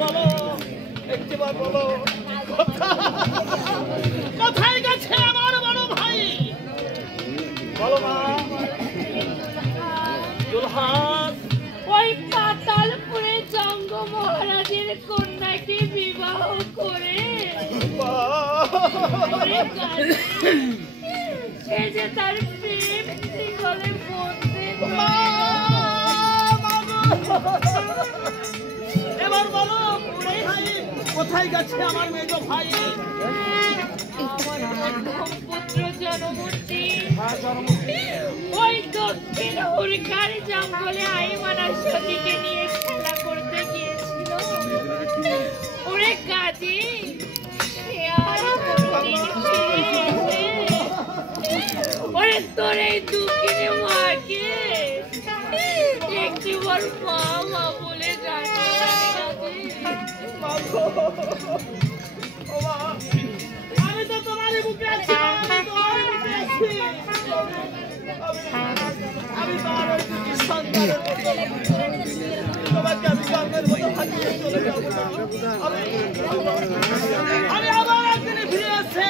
বলো একটিবার বলো কোথায় গেছে আমার বড় ভাই বলো মা দুলহান ওই পাতালপুরে জঙ্গ মহারাজের কন্যাকে বিবাহ করে সে যে তার প্রেম শৃঙ্খলে বন্দী এবার বলো কোথায় গেছে আমার মেজ ভাই আমার পুত্র জনমূর্তি ওই দক্ষিণ হুরকার জঙ্গলে আইমানা সতীকে নিয়ে খেলা করতে গিয়েছিল ওরে কাজী ওরে তোর এই দুঃখিনী মাকে একটিবার মা মা বলে ডাকে আমি তো তোমারই বুকে আছি আমি তোমার ওই দুটি সন্তানের মতো তোমাকে আমি জন্মের মতো হারিয়ে চলে যাবো আমি আবার একদিনে ফিরে আসছে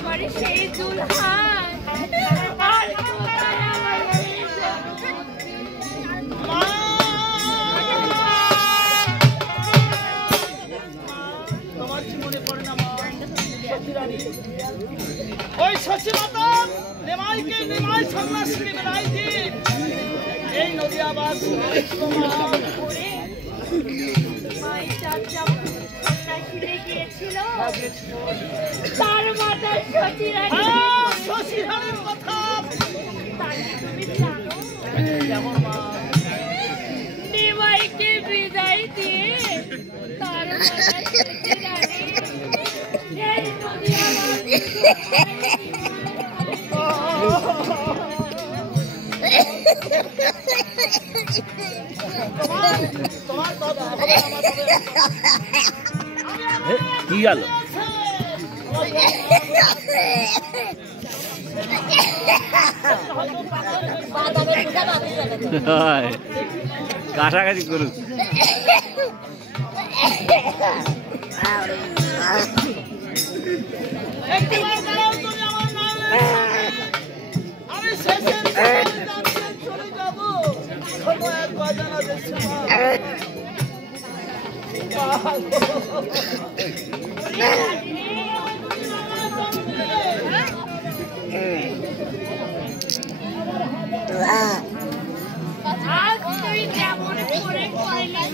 আমার সেই দুলহান আর কোথায় আমার তোমার কি মনে পড়ে না মা সতীরানী ওই শশী মাতা নিমাই সন্ন্যাসীকে বেড়াই দিয়ে এই নদী আবার তার মাতা শশীরানীর কথা তুমি জানো নিমাইকে বিদায় দিয়ে তার মাতা শশীরানী এই নদী কি গেল কাছাকাছি করুক আমি শেষে চলে যাবো এক বাজানা দেখছি তুই যেমন করে কইলি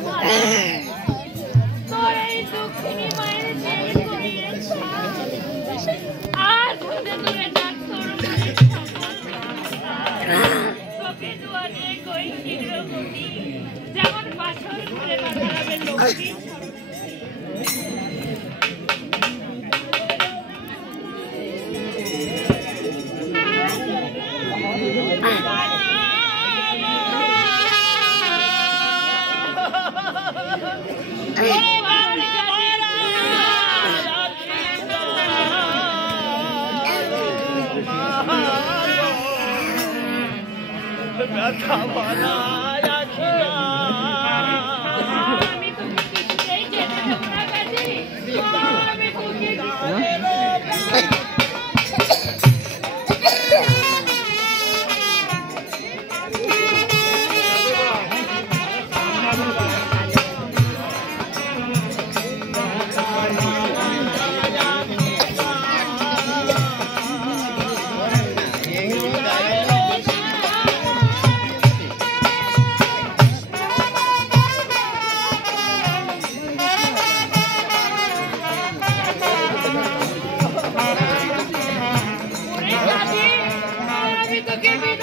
তোর এই দুঃখিনী মায়ের জেল করিয়েছ আর ধরে ধরে ডাক তোর তোকে দুয়ারে কই শীঘ্র গতি যেমন বাসর ঘরে বাঁধাবে লক্ষ্মী ব্যথা বানায় আমি তোকে কিছুতেই যেতে দেব না কাজী আমি তোকে give me